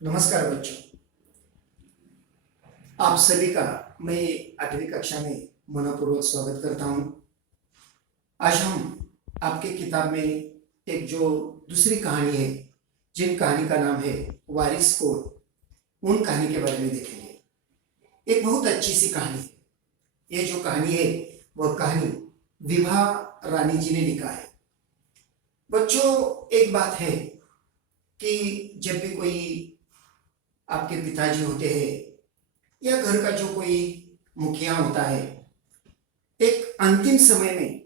नमस्कार बच्चों। आप सभी का मैं 8वीं कक्षा में मनपूर्वक स्वागत करता हूं। आज हम आपके किताब में एक जो दूसरी कहानी है, जिन कहानी का नाम है वारिस कोड, उन कहानी के बारे में देखेंगे। एक बहुत अच्छी सी कहानी है। ये जो कहानी है वह कहानी विभा रानी जी ने लिखा है। बच्चों, एक बात है कि जब भी कोई आपके पिताजी होते हैं या घर का जो कोई मुखिया होता है, एक अंतिम समय में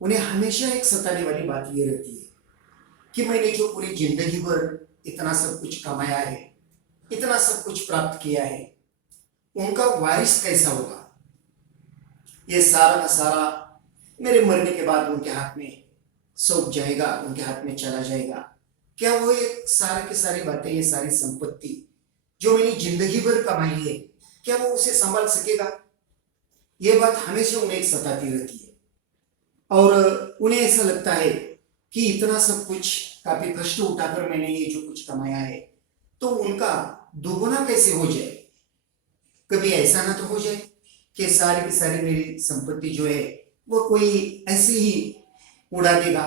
उन्हें हमेशा एक सताने वाली बात ये रहती है कि मैंने जो पूरी जिंदगी भर इतना सब कुछ कमाया है, इतना सब कुछ प्राप्त किया है, उनका वारिस कैसा होगा। ये सारा का सारा मेरे मरने के बाद उनके हाथ में सौंप जाएगा, उनके हाथ में चला जाएगा। क्या वो ये सारे की सारी बातें, ये सारी संपत्ति जो मैंने जिंदगी भर कमाई है, क्या वो उसे संभाल सकेगा। ये बात हमेशा उन्हें एक सताती रहती है और उन्हें ऐसा लगता है कि इतना सब कुछ काफी कष्ट उठाकर मैंने ये जो कुछ कमाया है, तो उनका दोगुना कैसे हो जाए। कभी ऐसा ना तो हो जाए कि सारी की सारी मेरी संपत्ति जो है वो कोई ऐसे ही उड़ा देगा।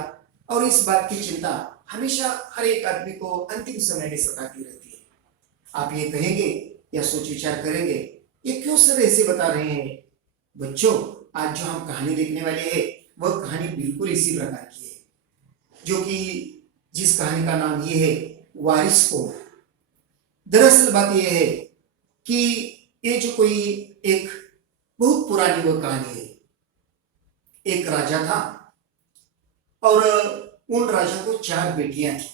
और इस बात की चिंता हमेशा हर एक आदमी को अंतिम समय में सताती रहती है। आप ये कहेंगे या सोच विचार करेंगे, ये क्यों सर ऐसे बता रहे हैं। बच्चों, आज जो हम कहानी देखने वाले हैं वह कहानी बिल्कुल इसी प्रकार की है, जो कि जिस कहानी का नाम ये है वारिस कोड। दरअसल बात यह है कि ये जो कोई एक बहुत पुरानी वह कहानी है। एक राजा था और उन राजा को 4 बेटियां थी।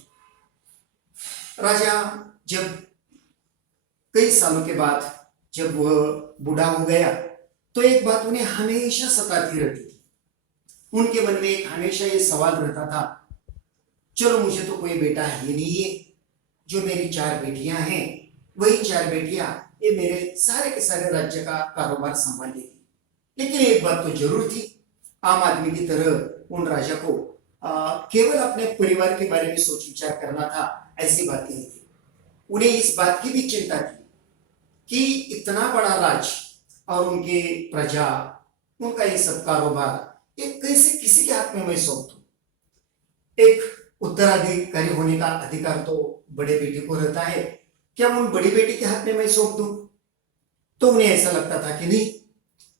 राजा जब कई सालों के बाद जब वह बूढ़ा हो गया तो एक बात उन्हें हमेशा सताती रहती थी। उनके मन में एक हमेशा ये सवाल रहता था, चलो मुझे तो कोई बेटा है ही नहीं है, जो मेरी 4 बेटियां हैं वही 4 बेटियां ये मेरे सारे के सारे राज्य का कारोबार संभालेगी। लेकिन एक बात तो जरूर थी, आम आदमी की तरह उन राजा को केवल अपने परिवार के बारे में सोच विचार करना था, ऐसी बात नहीं थी। उन्हें इस बात की भी चिंता थी कि इतना बड़ा राज और उनके प्रजा, उनका ये सब कारोबार ये कैसे किसी के हाथ में मैं सौंप दूं। एक उत्तराधिकारी होने का अधिकार तो बड़े बेटे को रहता है, क्या उन बड़ी बेटी के हाथ में मैं सौंप दूं। तो उन्हें ऐसा लगता था कि नहीं,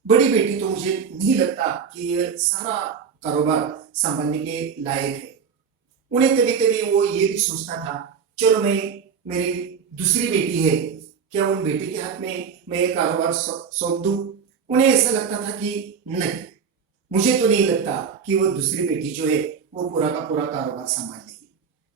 बड़ी बेटी तो मुझे नहीं लगता कि ये सारा कारोबार संभालने के लायक है। उन्हें कभी कभी वो ये भी सोचता था, चलो मैं मेरी दूसरी बेटी है, क्या उन बेटी के हाथ में मैं ये कारोबार सौंप दूं। उन्हें ऐसा लगता था कि नहीं, मुझे तो नहीं लगता कि वो दूसरी बेटी जो है वो पूरा का पूरा कारोबार संभाल लेगी।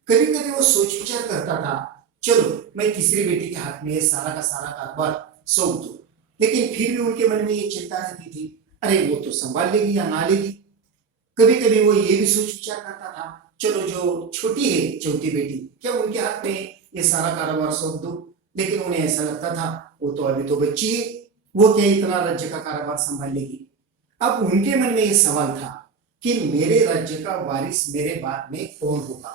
कभी कभी वो सोच विचार करता था, चलो मैं तीसरी बेटी के हाथ में सारा का सारा कारोबार सौंप दूं। लेकिन फिर भी उनके मन में ये चिंता रहती थी, अरे वो तो संभाल लेगी या ना लेगी। कभी कभी वो ये भी सोच विचार करता था, चलो जो छोटी है चौथी बेटी, क्या उनके हाथ में ये सारा कारोबार सौंप दूं। लेकिन उन्हें ऐसा लगता था, वो तो अभी तो बच्ची है, वो क्या इतना राज्य का कारोबार संभाल लेगी। अब उनके मन में ये सवाल था कि मेरे राज्य का वारिस मेरे बाद में कौन होगा।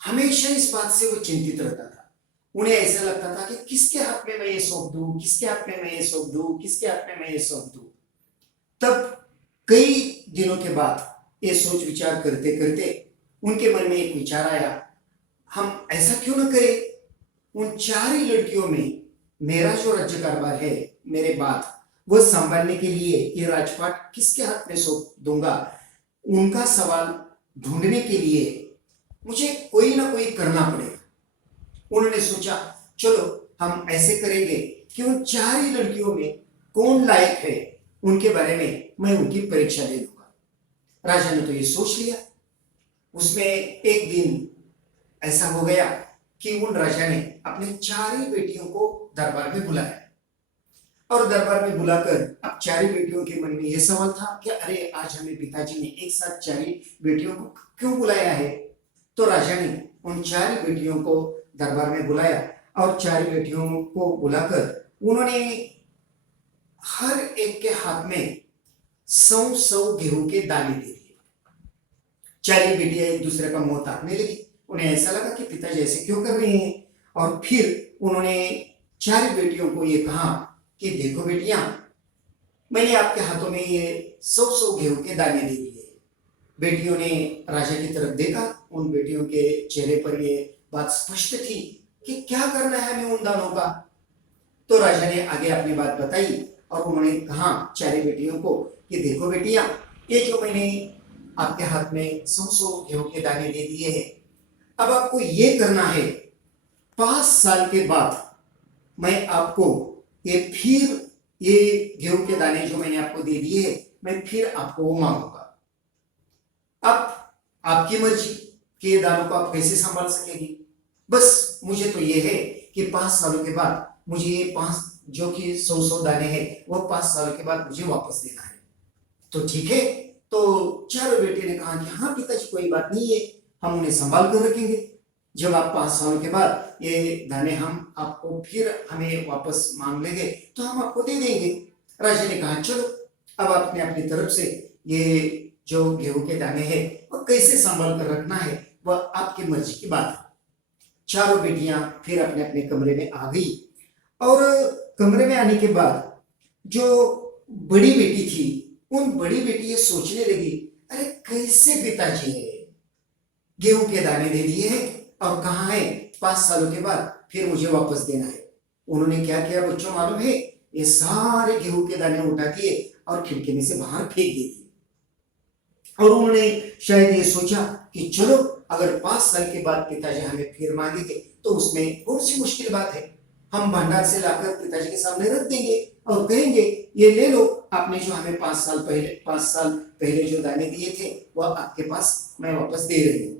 हमेशा इस बात से वो चिंतित रहता था। उन्हें ऐसा लगता था कि किसके हाथ में मैं ये सौंप दूं, किसके हाथ में मैं ये सौंप दूं, किसके हाथ में मैं ये सौंप दूं। तब कई दिनों के बाद ये सोच विचार करते करते उनके मन में एक विचार आया, हम ऐसा क्यों न करें, उन 4 ही लड़कियों में मेरा जो राज्य कारोबार है मेरे बाद, वो संभालने के लिए ये राजपाट किसके हाथ में सौंप दूंगा। उनका सवाल ढूंढने के लिए मुझे कोई ना कोई करना पड़ेगा। उन्होंने सोचा, चलो हम ऐसे करेंगे कि उन 4 ही लड़कियों में कौन लायक है, उनके बारे में मैं उनकी परीक्षा ले लूंगा। राजा ने तो ये सोच लिया। उसमें एक दिन ऐसा हो गया कि उन राजा ने अपने 4 ही बेटियों को दरबार में बुलाया और दरबार में बुलाकर अब 4 ही बेटियों के मन में यह सवाल था कि अरे आज हमें पिताजी ने एक साथ 4 ही बेटियों को क्यों बुलाया है। तो राजा ने उन 4 ही बेटियों को दरबार में बुलाया और 4 ही बेटियों को बुलाकर उन्होंने हर एक के हाथ में 100-100 गेहूं के दाने दे दिए। 4 ही बेटियां एक दूसरे का मुंह ताकने लगी। उन्हें ऐसा लगा कि पिताजी ऐसे क्यों कर रहे हैं, और फिर उन्होंने 4 बेटियों को ये कहा कि देखो बेटियां, मैंने आपके हाथों में ये 100 गेहूं के दाने दे दिए। बेटियों ने राजा की तरफ देखा, उन बेटियों के चेहरे पर ये बात स्पष्ट थी कि क्या करना है हमें उन दानों का। तो राजा ने आगे अपनी बात बताई और उन्होंने कहा 4 बेटियों को कि देखो बेटियां, ये जो मैंने आपके हाथ में 100 गेहूं के दाने दे दिए हैं, अब आपको ये करना है, 5 साल के बाद मैं आपको ये गेहूं के दाने जो मैंने आपको दे दिए हैं, मैं फिर आपको वो मांगूंगा। अब आपकी मर्जी कि ये दानों को आप कैसे संभाल सकेगी। बस मुझे तो ये है कि 5 सालों के बाद मुझे ये 5 जो कि 100 दाने हैं, वो 5 सालों के बाद मुझे वापस देना है। तो ठीक है। तो चारों बेटे ने कहा कि हाँ पिताजी, कोई बात नहीं है, हम उन्हें संभाल कर रखेंगे। जब आप 5 सालों के बाद ये दाने हम आपको फिर हमें वापस मांग लेंगे तो हम आपको दे देंगे। राजा ने कहा चलो, अब आपने अपनी तरफ से ये जो गेहूं के दाने हैं वो कैसे संभाल कर रखना है, वह आपकी मर्जी की बात है। चारों बेटियां फिर अपने अपने कमरे में आ गई और कमरे में आने के बाद जो बड़ी बेटी थी, उन बड़ी बेटी ये सोचने लगी, अरे कैसे पिताजी है, गेहूं के दाने दे दिए हैं और कहा है 5 सालों के बाद फिर मुझे वापस देना है। उन्होंने क्या किया बच्चों मालूम है, ये सारे गेहूं के दाने उठा दिए और खिड़की में से बाहर फेंक दिए। और उन्होंने शायद ये सोचा कि चलो, अगर 5 साल के बाद पिताजी हमें फिर मांगेंगे तो उसमें कौन सी मुश्किल बात है, हम भंडार से लाकर पिताजी के सामने रख देंगे और कहेंगे ये ले लो, आपने जो हमें 5 साल पहले जो दाने दिए थे वह आपके पास मैं वापस दे रही हूँ।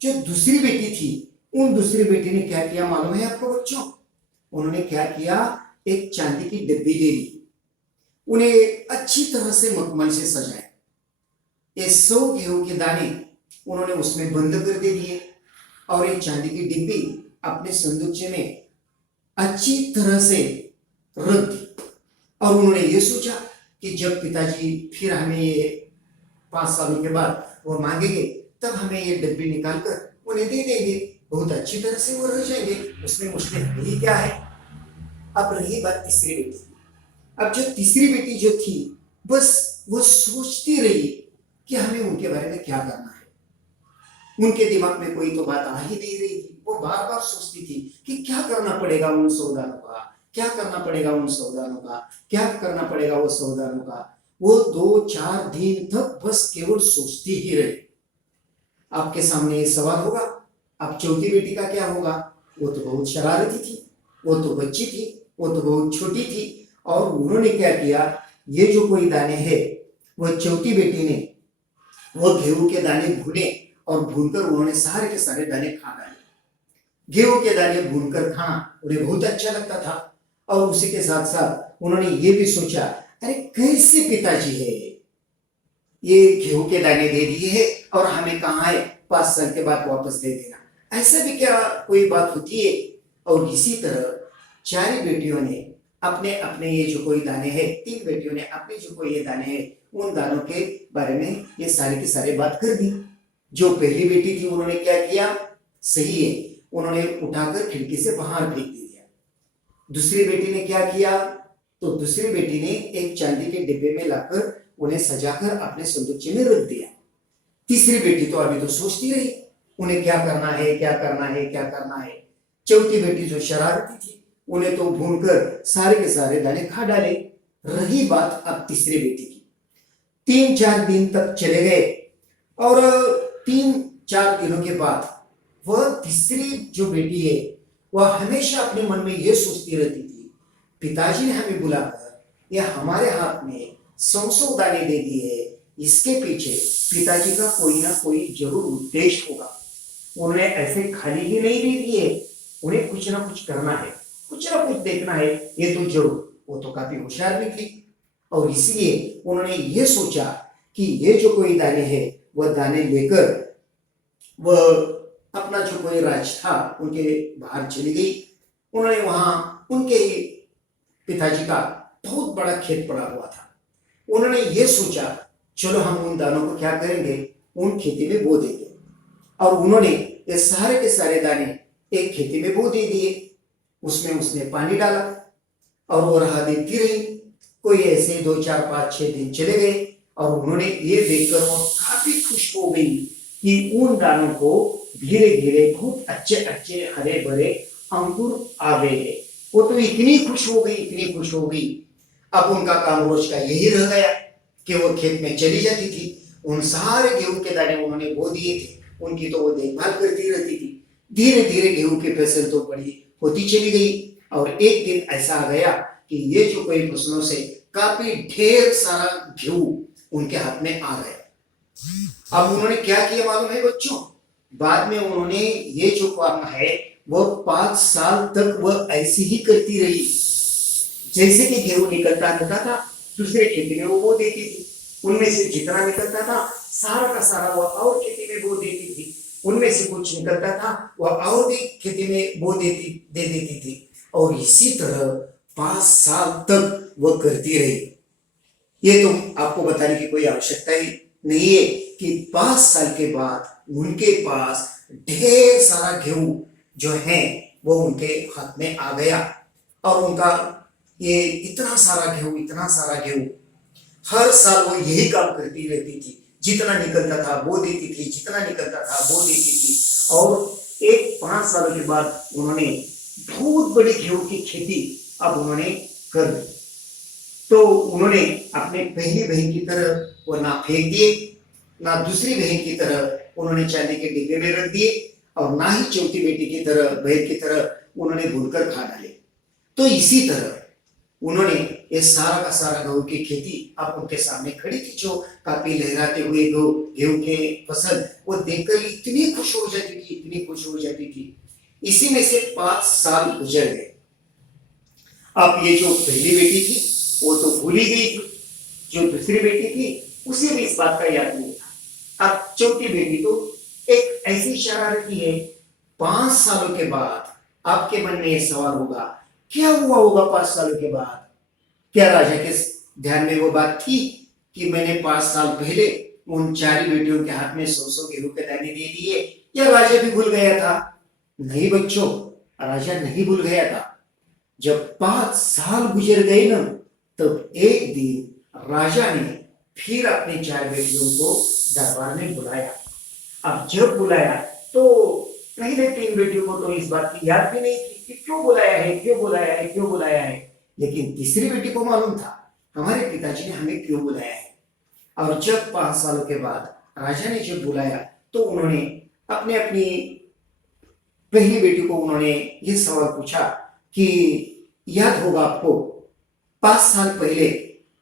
जो दूसरी बेटी थी, उन दूसरी बेटी ने क्या किया मालूम है आपको बच्चों, उन्होंने क्या किया, एक चांदी की डिब्बी ले ली, उन्हें अच्छी तरह से मखमल से सजाया, ये 100 गेहूं के दाने उन्होंने उसमें बंद कर दे दिए और एक चांदी की डिब्बी अपने संदूकचे में अच्छी तरह से रख दी। और उन्होंने ये सोचा कि जब पिताजी फिर हमें ये 5 सालों के बाद वो मांगेंगे तब हमें ये डिब्बी निकाल कर उन्हें दे देंगे, बहुत अच्छी तरह से वो रह जाएंगे, उसमें मुश्किल ही क्या है। अब रही बात तीसरी बेटी की। अब जो तीसरी बेटी जो थी, बस वो सोचती रही कि हमें उनके बारे में क्या करना है। उनके दिमाग में कोई तो बात आ ही नहीं रही थी। वो बार बार सोचती थी कि क्या करना पड़ेगा उन सौदानों का, क्या करना पड़ेगा उन सौदानों का, क्या करना पड़ेगा वो सौदानों का। वो 2-4 दिन तक बस केवल सोचती ही रही। आपके सामने ये सवाल होगा, अब चौथी बेटी का क्या होगा। वो तो बहुत शरारती थी, वो तो बच्ची थी, वो तो बहुत छोटी थी। और उन्होंने क्या किया, ये जो कोई दाने हैं, वो चौथी बेटी ने वो गेहूं के दाने भुने और भूनकर उन्होंने सारे के सारे दाने खा डाले। गेहूं के दाने भूनकर खाना उन्हें बहुत अच्छा लगता था। और उसी के साथ साथ उन्होंने ये भी सोचा, अरे कैसे पिताजी है, ये गेहूं के दाने दे दिए है और हमें कहा है 5 साल के बाद वापस दे देना, ऐसा भी क्या कोई बात होती है। और इसी तरह 4 बेटियों ने अपने अपने ये जो कोई दाने हैं, 3 बेटियों ने अपने जो कोई ये दाने हैं, उन दानों के बारे में ये सारी की सारी बात कर दी। जो पहली बेटी थी उन्होंने क्या किया, सही है, उन्होंने उठाकर खिड़की से बाहर फेंक दिया। दूसरी बेटी ने क्या किया, तो दूसरी बेटी ने एक चांदी के डिब्बे में लाकर उन्हें सजाकर अपने संदूकचे में रख दिया। तीसरी बेटी तो अभी तो सोचती रही, उन्हें क्या करना है, क्या करना है, क्या करना है। चौथी बेटी जो शरारती थी, उन्हें तो भूनकर सारे के सारे दाने खा डाले। रही बात अब तीसरी बेटी की। 3-4 दिन तक चले गए और 3-4 दिनों के बाद वह तीसरी जो बेटी है, वह हमेशा अपने मन में यह सोचती रहती थी, पिताजी ने हमें बुलाकर यह हमारे हाथ में 100 दाने दे दिए, इसके पीछे पिताजी का कोई ना कोई जरूर उद्देश्य होगा। उन्हें ऐसे खाली ही नहीं दे दिए, उन्हें कुछ ना कुछ करना है, कुछ ना कुछ देखना है, ये तो जरूर। वो तो काफी होशियार भी थी और इसलिए उन्होंने ये सोचा कि ये जो कोई दाने हैं, वह दाने लेकर वह अपना जो कोई राज था उनके बाहर चली गई। उन्होंने वहां उनके पिताजी का बहुत बड़ा खेत पड़ा हुआ था। उन्होंने ये सोचा, चलो हम उन दानों को क्या करेंगे, उन खेती में बो देंगे। और उन्होंने ये सारे के सारे दाने एक खेती में बो दे दिए, उसमें उसने पानी डाला और वो राह देखती रही। कोई ऐसे 2 4 5 6 दिन चले गए और उन्होंने ये देखकर वो काफी खुश हो गई कि उन दानों को धीरे धीरे बहुत अच्छे अच्छे हरे भरे अंकुर आ गए। वो तो इतनी खुश हो गई, इतनी खुश हो गई। अब उनका काम रोज का यही रह गया कि वो खेत में चली जाती थी, उन सारे गेहूं के दाने उन्होंने बो दिए थे, उनकी तो वो देखभाल करती रहती थी। धीरे धीरे गेहूं की फसल तो बड़ी होती चली गई और एक दिन ऐसा आ गया कि ये जो कई फसलों से काफी ढेर सारा गेहूं उनके हाथ में आ गया। अब उन्होंने क्या किया मालूम है बच्चों? बाद में उन्होंने ये जो काम है वो 5 साल तक वह ऐसी ही करती रही। जैसे कि गेहूं निकलता रहता था, दूसरे खेती में वो बो देती थी, उनमें से जितना निकलता था सारा का सारा वह और खेती में बो देती थी, उनमें से कुछ निकलता था वह और भी खेती में बो दे देती थी। और इसी तरह 5 साल तक वह करती रही। ये तो आपको बताने की कोई आवश्यकता ही नहीं है कि 5 साल के बाद उनके पास ढेर सारा गेहूं जो है वो उनके हाथ में आ गया। और उनका ये इतना सारा गेहूं हर साल वो यही काम करती रहती थी, जितना निकलता था वो देती थी, जितना निकलता था वो देती थी। और एक 5 सालों के बाद उन्होंने बहुत बड़ी गेहूं की खेती अब उन्होंने कर दी। तो उन्होंने अपने पहली बहन की तरह वो ना फेंक दिए, ना दूसरी बहन की तरह उन्होंने चांदी के डिब्बे में रख दिए, और ना ही चौथी बेटी की तरह, बहन की तरह उन्होंने भूनकर खा डाले। तो इसी तरह उन्होंने ये सारा का सारा गेहूं की खेती अब उनके सामने खड़ी थी, जो काफी लहराते हुए गेहूं के फसल वो देखकर इतनी खुश हो जाती थी, इतनी खुश हो जाती थी। इसी में से 5 साल गुजर गए। अब ये जो पहली बेटी थी वो तो भूली गई थी, जो दूसरी बेटी थी उसे भी इस बात का याद नहीं था। अब चौथी बेटी तो एक ऐसी शरारती है। 5 सालों के बाद आपके मन में यह सवाल होगा, क्या हुआ होगा 5 सालों के बाद? क्या राजा के ध्यान में वो बात थी कि मैंने 5 साल पहले उन 4 बेटियों के हाथ में 100 गेहूं के दाने दे दिए, या राजा भी भूल गया था? नहीं बच्चों, राजा नहीं भूल गया था। जब 5 साल गुजर गए ना, तब एक दिन राजा ने फिर अपनी 4 बेटियों को दरबार में बुलाया। अब जब बुलाया तो पहले 3 बेटियों को तो इस बात की याद भी नहीं थी कि क्यों बुलाया है, क्यों बुलाया है, क्यों बुलाया है। लेकिन तीसरी बेटी को मालूम था हमारे पिताजी ने हमें क्यों बुलाया है। और जब 5 सालों के बाद राजा ने जब बुलाया तो उन्होंने अपने अपनी पहली बेटी को उन्होंने ये सवाल पूछा कि याद होगा आपको 5 साल पहले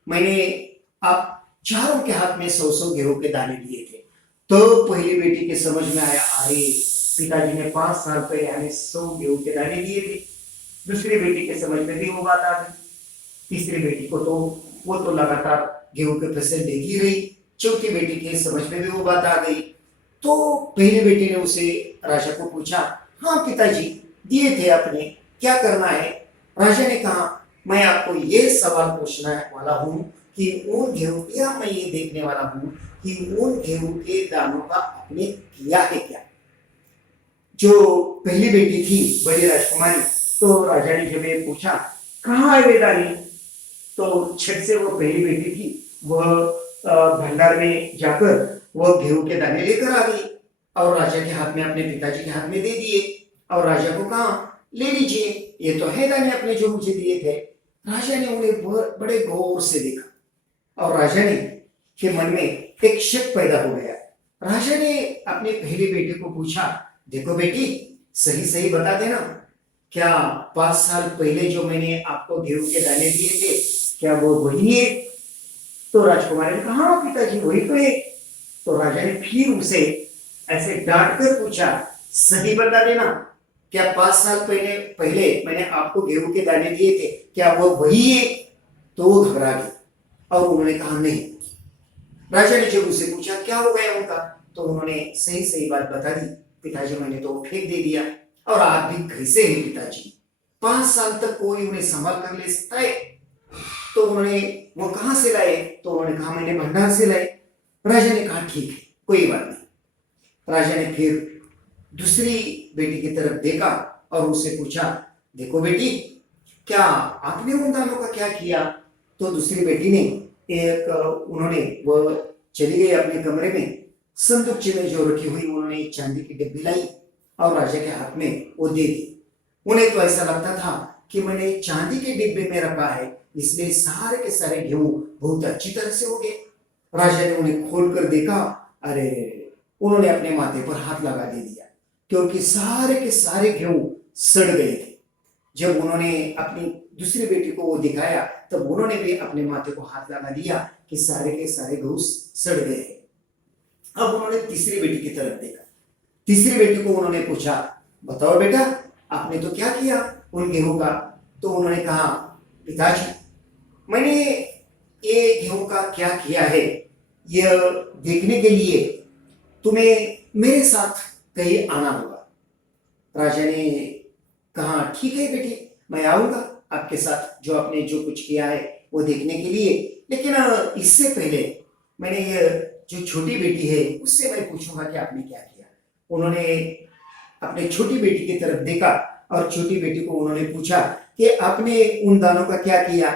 मैंने आप चारों के हाथ में 100 गेहूं के दाने दिए थे। तो पहली बेटी के समझ में आया, अरे पिताजी ने 5 साल पहले हमें 100 गेहूं के दाने दिए थे। दूसरी बेटी के समझ में भी वो बात आ गई। तीसरी बेटी को तो वो तो लगातार गेहूं के फसल देती रही। चौथी बेटी के समझ में भी वो बात आ गई। तो पहली बेटी ने उसे राजा को पूछा, हाँ पिताजी दिए थे आपने, क्या करना है? राजा ने कहा, मैं आपको ये सवाल पूछने वाला हूँ कि उन गेहूं, या मैं ये देखने वाला हूँ कि उन गेहूं के दानों का आपने किया है क्या? जो पहली बेटी थी बड़ी राजकुमारी, तो राजा ने जब ये पूछा कहाँ है वे दाने, तो छठ से वो पहली बेटी थी वह भंडार में जाकर वह गेहूं के दाने लेकर आ गई और राजा के हाथ में, अपने पिताजी के हाथ में दे दिए। और राजा को कहा, ले लीजिए, ये तो है दाने अपने जो मुझे दिए थे। राजा ने उन्हें बड़े गौर से देखा और राजा ने के मन में एक शक पैदा हो गया। राजा ने अपनी पहली बेटी को पूछा, देखो बेटी, सही सही बता देना, क्या 5 साल पहले जो मैंने आपको गेहूं के दाने दिए थे क्या वो वही है? तो राजकुमारी ने कहा, हाँ पिताजी वही तो है। तो राजा ने फिर उसे ऐसे डांट कर पूछा, सही बता देना, क्या 5 साल पहले मैंने आपको गेहूं के दाने दिए थे क्या वो वही है? तो वो घबरा गई और उन्होंने कहा नहीं। राजा ने जब उसे पूछा क्या हो गया उनका, तो उन्होंने सही सही बात बता दी, पिताजी मैंने तो फेंक दे दिया। और आप भी कैसे हैं पिताजी, 5 साल तक कोई उन्हें संभाल कर ले सकता है? तो उन्होंने वो कहां से लाए? तो उन्होंने कहा मैंने भंडार से लाए। राजा ने कहा ठीक है, कोई बात नहीं। राजा ने फिर दूसरी बेटी की तरफ देखा और उससे पूछा, देखो बेटी, क्या आपने उन दानों का क्या किया? तो दूसरी बेटी ने उन्होंने वो चली गई अपने कमरे में, संदूकची में जो रखी हुई उन्होंने चांदी की डिब्बी लाई और राजा के हाथ में वो दे दी। उन्हें तो ऐसा लगता था कि मैंने चांदी के डिब्बे में रखा है, इसलिए सारे के सारे गेहूं बहुत अच्छी तरह से हो गए। राजा ने उन्हें खोल कर देखा, अरे उन्होंने अपने माथे पर हाथ लगा दे दिया, क्योंकि सारे के सारे गेहूं सड़ गए थे। जब उन्होंने अपनी दूसरी बेटी को वो दिखाया, तब उन्होंने भी अपने माथे को हाथ लगा दिया कि सारे के सारे गेहूं सड़ गए। अब उन्होंने तीसरी बेटी की तरफ देखा। तीसरी बेटी को उन्होंने पूछा, बताओ बेटा, आपने तो क्या किया उन गेहूं का? तो उन्होंने कहा, पिताजी, मैंने ये गेहूं का क्या किया है, यह देखने के लिए तुम्हें मेरे साथ कहीं आना होगा। राजा ने कहा, ठीक है बेटी, मैं आऊंगा आपके साथ, जो आपने जो कुछ किया है वो देखने के लिए। लेकिन इससे पहले मैंने ये जो छोटी बेटी है उससे मैं पूछूंगा कि आपने क्या किया। उन्होंने अपने छोटी बेटी की तरफ देखा और छोटी बेटी को उन्होंने पूछा कि आपने उन दानों का क्या किया?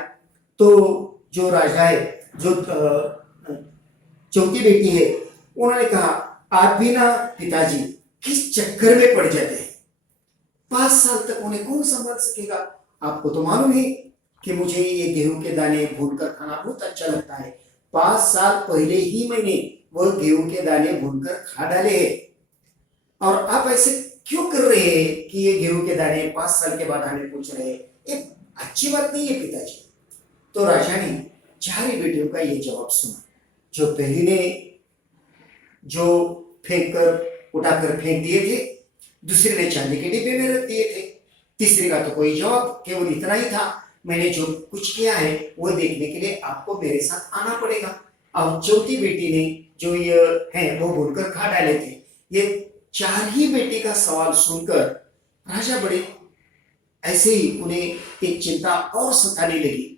तो जो राजा है, जो चौथी बेटी है, उन्होंने कहा, आप भी ना पिताजी किस चक्कर में पड़ जाते हैं, 5 साल तक उन्हें कौन संभाल सकेगा? आपको तो मालूम है कि मुझे ये गेहूं के दाने भूनकर खाना बहुत अच्छा लगता है। 5 साल पहले ही मैंने वो गेहूं के दाने भूनकर खा डाले हैं, और आप ऐसे क्यों कर रहे हैं कि ये गेहूं के दाने 5 साल के बाद हमें पूछ रहे हैं? ये अच्छी बात नहीं है पिताजी। तो राजा ने चारों बेटियों का ये जवाब सुना। जो पहली ने जो फेंक कर उठाकर फेंक दिए थे, दूसरे ने चांदी के डिब्बे में रख दिए थे, तीसरे का तो कोई जवाब, केवल इतना ही था, मैंने जो कुछ किया है वो देखने के लिए आपको मेरे साथ आना पड़ेगा। और चौथी बेटी ने जो ये है वो भूनकर खा डाले थे। ये चार ही बेटी का सवाल सुनकर राजा बड़े ऐसे ही उन्हें एक चिंता और सताने लगी।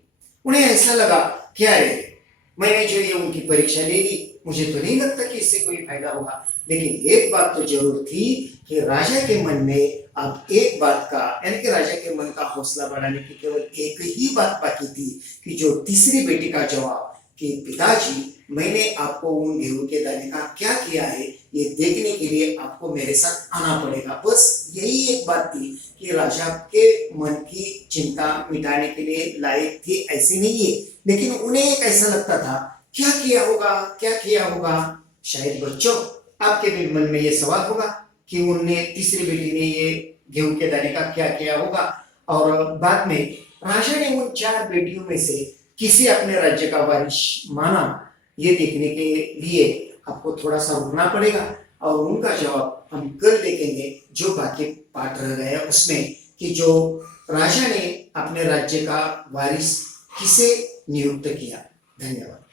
उन्हें ऐसा लगा, क्या है, मैंने जो ये उनकी परीक्षा ले ली, मुझे तो नहीं लगता कि इससे कोई फायदा होगा। लेकिन एक बात तो जरूर थी कि राजा के मन में अब एक बात का, यानी कि राजा के मन का हौसला बढ़ाने की केवल एक ही बात बाकी थी कि जो तीसरी बेटी का जवाब कि पिताजी, मैंने आपको उन गेहूं के दाने का क्या किया है ये देखने के लिए आपको मेरे साथ आना पड़ेगा। बस यही एक बात थी कि राजा के मन की चिंता मिटाने के लिए लायक थी, ऐसी नहीं है। लेकिन उन्हें एक ऐसा लगता था, क्या किया होगा, क्या किया होगा। शायद बच्चों आपके भी मन में ये सवाल होगा कि उनने तीसरी बेटी ने ये गेहूं के दाने का क्या किया होगा। और बाद में राजा ने उन 4 बेटियों में से किसी अपने राज्य का वारिस माना, ये देखने के लिए आपको थोड़ा सा रुकना पड़ेगा। और उनका जवाब हम कल देखेंगे, जो बाकी पाठ रह गया उसमें, कि जो राजा ने अपने राज्य का वारिस किसे नियुक्त किया। धन्यवाद।